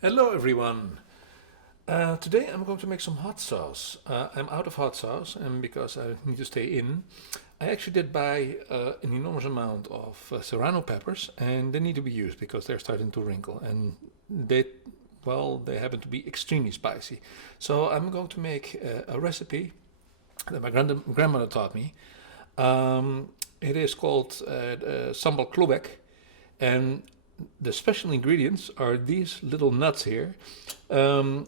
Hello everyone. Today I'm going to make some hot sauce. I'm out of hot sauce, and because I need to stay in, I actually did buy an enormous amount of serrano peppers, and they need to be used because they're starting to wrinkle, and they happen to be extremely spicy. So I'm going to make a recipe that my grandmother taught me. It is called Sambal Kluwak, and the special ingredients are these little nuts here. Um,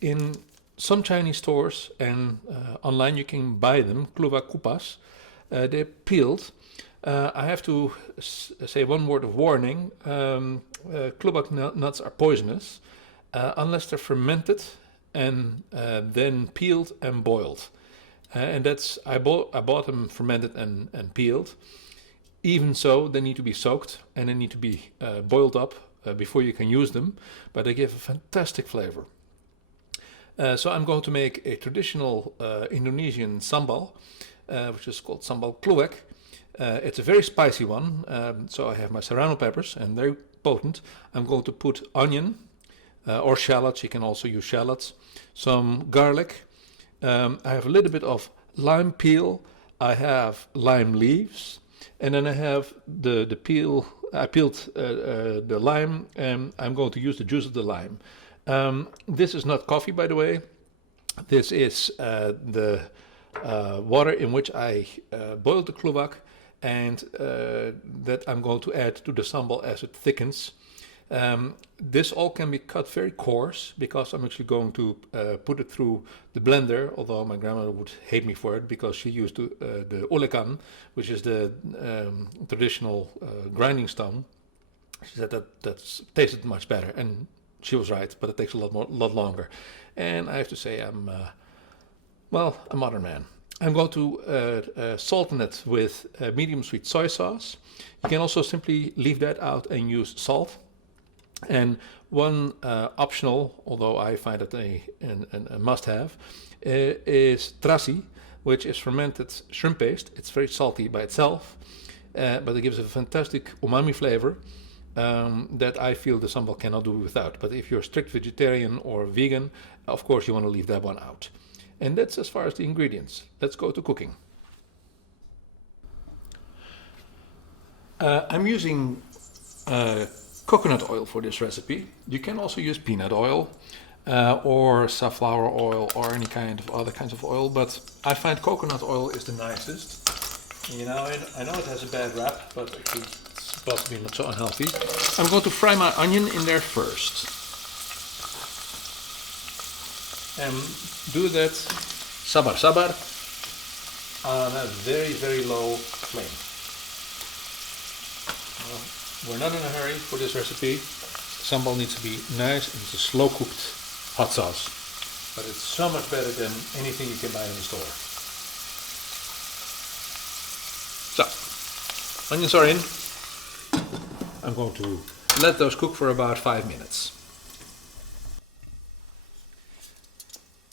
in some Chinese stores and online you can buy them, kluwak kupas. They're peeled. I have to say one word of warning. Kluwak nuts are poisonous unless they're fermented and then peeled and boiled. And that's I bought them fermented and peeled. Even so, they need to be soaked and they need to be boiled up before you can use them, but they give a fantastic flavor. So I'm going to make a traditional Indonesian sambal, which is called Sambal Kluwak. It's a very spicy one, so I have my serrano peppers and they're potent. I'm going to put onion or shallots, you can also use shallots, some garlic. I have a little bit of lime peel, I have lime leaves, and then I have the peel. I peeled the lime, and I'm going to use the juice of the lime. This is not coffee, by the way. This is the water in which I boiled the kluwak, and that I'm going to add to the sambal as it thickens. This all can be cut very coarse because I'm actually going to put it through the blender, although my grandmother would hate me for it because she used the olekan, which is the traditional grinding stone. She said that tasted much better, and she was right, but it takes a lot longer. And I have to say I'm a modern man. I'm going to salten it with medium sweet soy sauce. You can also simply leave that out and use salt. And one optional, although I find it a must-have, is trasi, which is fermented shrimp paste. It's very salty by itself, but it gives a fantastic umami flavor that I feel the sambal cannot do without. But if you're a strict vegetarian or vegan, of course you want to leave that one out. And that's as far as the ingredients. Let's go to cooking. I'm using coconut oil for this recipe. You can also use peanut oil or safflower oil or any kind of other kinds of oil, but I find coconut oil is the nicest. You know, I know it has a bad rap, but actually it's possibly not so unhealthy. I'm going to fry my onion in there first. And do that sabar on a very low flame. We're not in a hurry for this recipe. Sambal needs to be nice and it's a slow cooked hot sauce. But it's so much better than anything you can buy in the store. So, onions are in. I'm going to let those cook for about 5 minutes.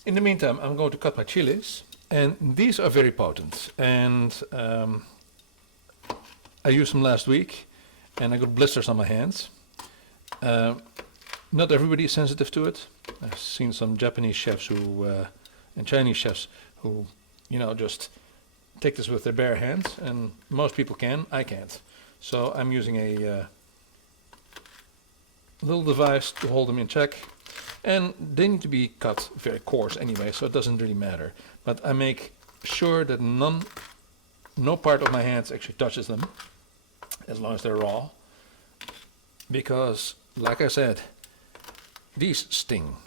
In the meantime, I'm going to cut my chilies. And these are very potent. And I used them last week. And I got blisters on my hands. Not everybody is sensitive to it. I've seen some Japanese chefs and Chinese chefs who, just take this with their bare hands, and most people can. I can't. So I'm using a little device to hold them in check. And they need to be cut very coarse anyway, so it doesn't really matter. But I make sure that no part of my hands actually touches them, as long as they're raw, because like I said, these sting.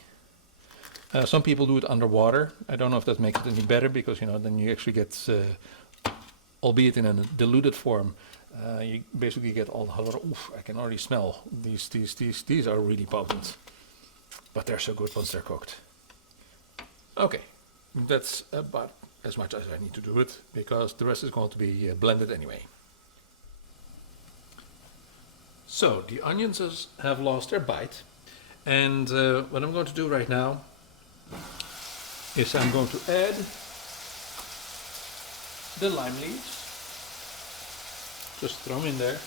Some people do it underwater. I don't know if that makes it any better, because then you actually get, albeit in a diluted form, you basically get all the oof, I can already smell these are really potent, but they're so good once they're cooked. Okay, that's about as much as I need to do it, because the rest is going to be blended anyway. So the onions have lost their bite, and what I'm going to do right now is I'm going to add the lime leaves. Just throw them in there.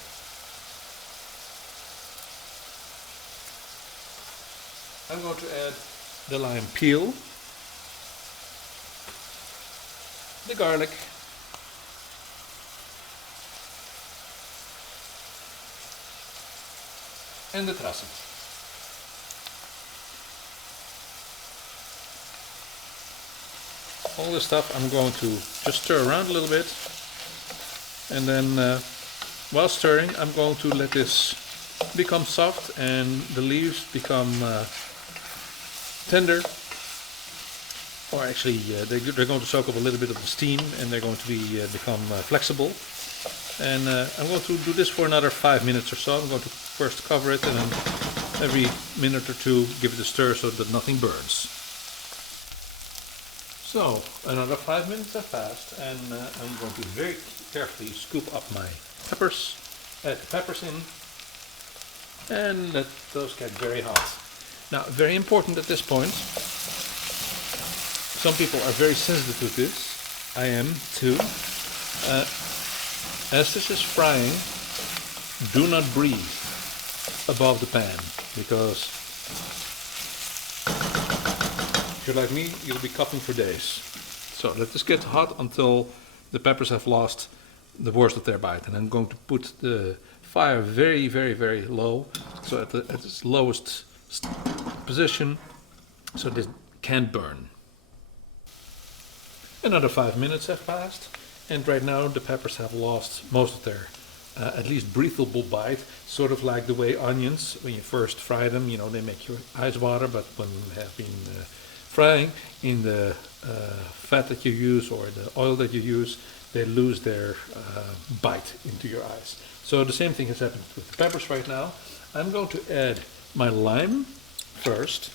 I'm going to add the lime peel, the garlic, and the terrassen. All this stuff I'm going to just stir around a little bit, and then while stirring I'm going to let this become soft and the leaves become tender, or actually they're going to soak up a little bit of the steam and they're going to become flexible. And I'm going to do this for another 5 minutes or so. I'm going to first cover it and then every minute or two give it a stir so that nothing burns. So another 5 minutes have passed, and I'm going to very carefully scoop up my peppers, add the peppers in, and let those get very hot. Now, very important at this point, some people are very sensitive to this. I am too. As this is frying, do not breathe above the pan, because if you're like me, you'll be coughing for days. So let this get hot until the peppers have lost the worst of their bite. And I'm going to put the fire very, very, very low, so at its lowest position, so this can't burn. Another 5 minutes have passed, and right now the peppers have lost most of their at least breathable bite, sort of like the way onions, when you first fry them, you know, they make your eyes water, but when they have been frying in the fat that you use or the oil that you use, they lose their bite into your eyes. So the same thing has happened with the peppers right now. I'm going to add my lime first.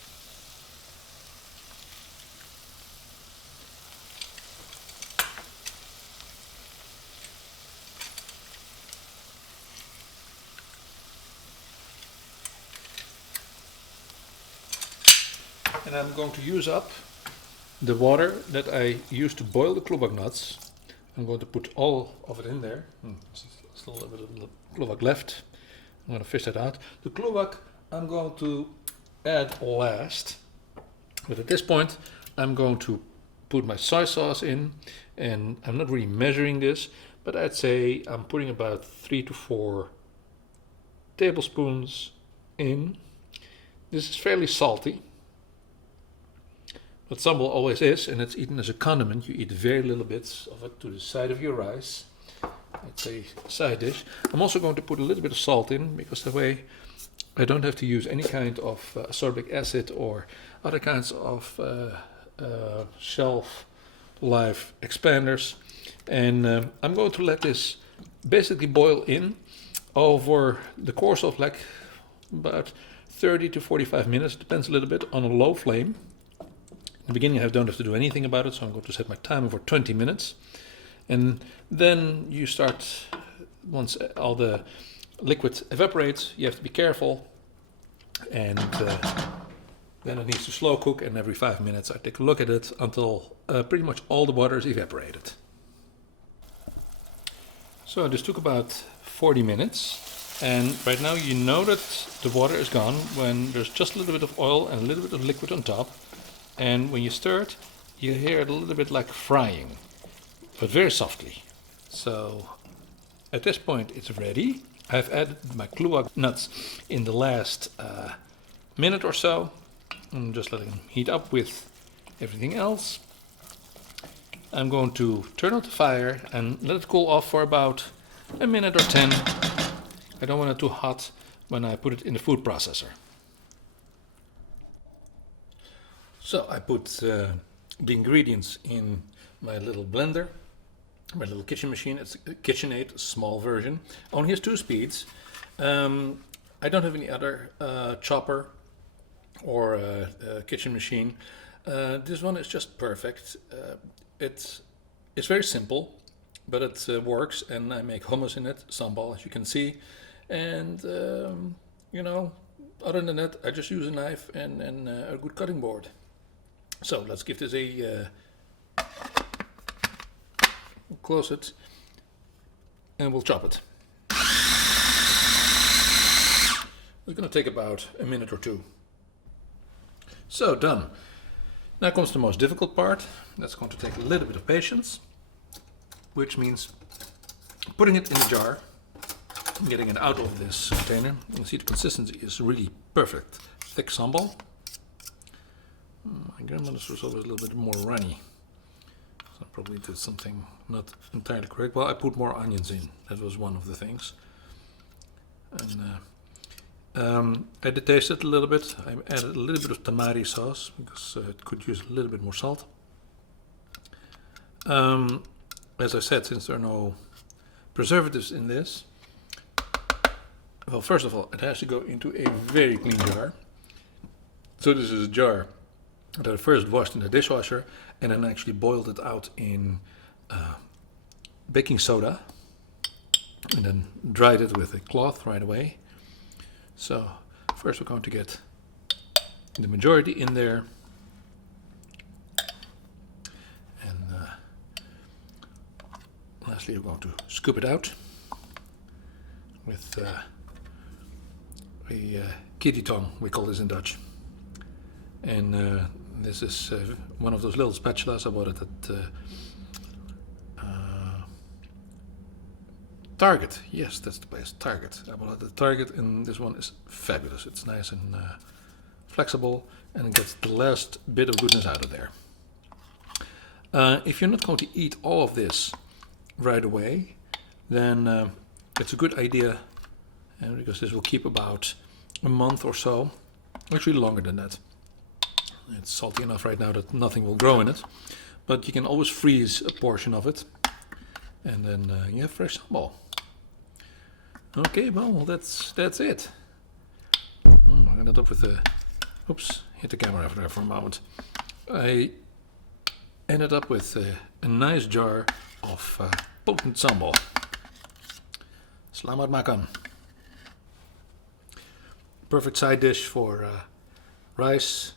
And I'm going to use up the water that I used to boil the kluwak nuts. I'm going to put all of it in there. Still a little bit of kluwak left. I'm going to fish that out. The kluwak I'm going to add last. But at this point I'm going to put my soy sauce in. And I'm not really measuring this, but I'd say I'm putting about 3 to 4 tablespoons in. This is fairly salty. But sambal always is, and it's eaten as a condiment. You eat very little bits of it to the side of your rice. It's a side dish. I'm also going to put a little bit of salt in, because that way I don't have to use any kind of ascorbic acid or other kinds of shelf life expanders. And I'm going to let this basically boil in over the course of like about 30 to 45 minutes. Depends a little bit, on a low flame. In the beginning I don't have to do anything about it, so I'm going to set my timer for 20 minutes. And then you start, once all the liquid evaporates, you have to be careful. And then it needs to slow cook, and every 5 minutes I take a look at it until pretty much all the water is evaporated. So this took about 40 minutes. And right now you know that the water is gone when there's just a little bit of oil and a little bit of liquid on top. And when you stir it, you hear it a little bit like frying, but very softly. So at this point it's ready. I've added my kluwak nuts in the last minute or so. I'm just letting them heat up with everything else. I'm going to turn on the fire and let it cool off for about a minute or 10. I don't want it too hot when I put it in the food processor. So I put the ingredients in my little blender, my little kitchen machine. It's a KitchenAid, a small version. Only has 2 speeds. I don't have any other chopper or a kitchen machine. This one is just perfect. It's very simple, but it works, and I make hummus in it, sambal, as you can see. And you know, other than that, I just use a knife and a good cutting board. So let's give this a we'll close it and we'll chop it. It's going to take about a minute or 2. So done. Now comes the most difficult part. That's going to take a little bit of patience, which means putting it in a jar, getting it out of this container. You can see the consistency is really perfect. Thick sambal. My grandmother's was always a little bit more runny. So I probably did something not entirely correct. Well, I put more onions in. That was one of the things. And I did taste it a little bit. I added a little bit of tamari sauce because it could use a little bit more salt. As I said, since there are no preservatives in this, well, first of all, it has to go into a very clean jar. So this is a jar that I first washed in the dishwasher and then actually boiled it out in baking soda and then dried it with a cloth right away. So first we're going to get the majority in there, and lastly we're going to scoop it out with a kitty tong, we call this in Dutch. And this is one of those little spatulas. I bought it at Target. Yes, that's the place, Target. I bought it at Target, and this one is fabulous. It's nice and flexible, and it gets the last bit of goodness out of there. If you're not going to eat all of this right away, then it's a good idea, because this will keep about a month or so, actually longer than that. It's salty enough right now that nothing will grow in it, but you can always freeze a portion of it, and then you have fresh sambal. Okay, well, that's it. I ended up with a... Oops, hit the camera after there for a moment. I ended up with a nice jar of potent sambal. Selamat makan. Perfect side dish for rice.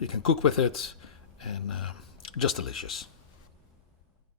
You can cook with it, and just delicious.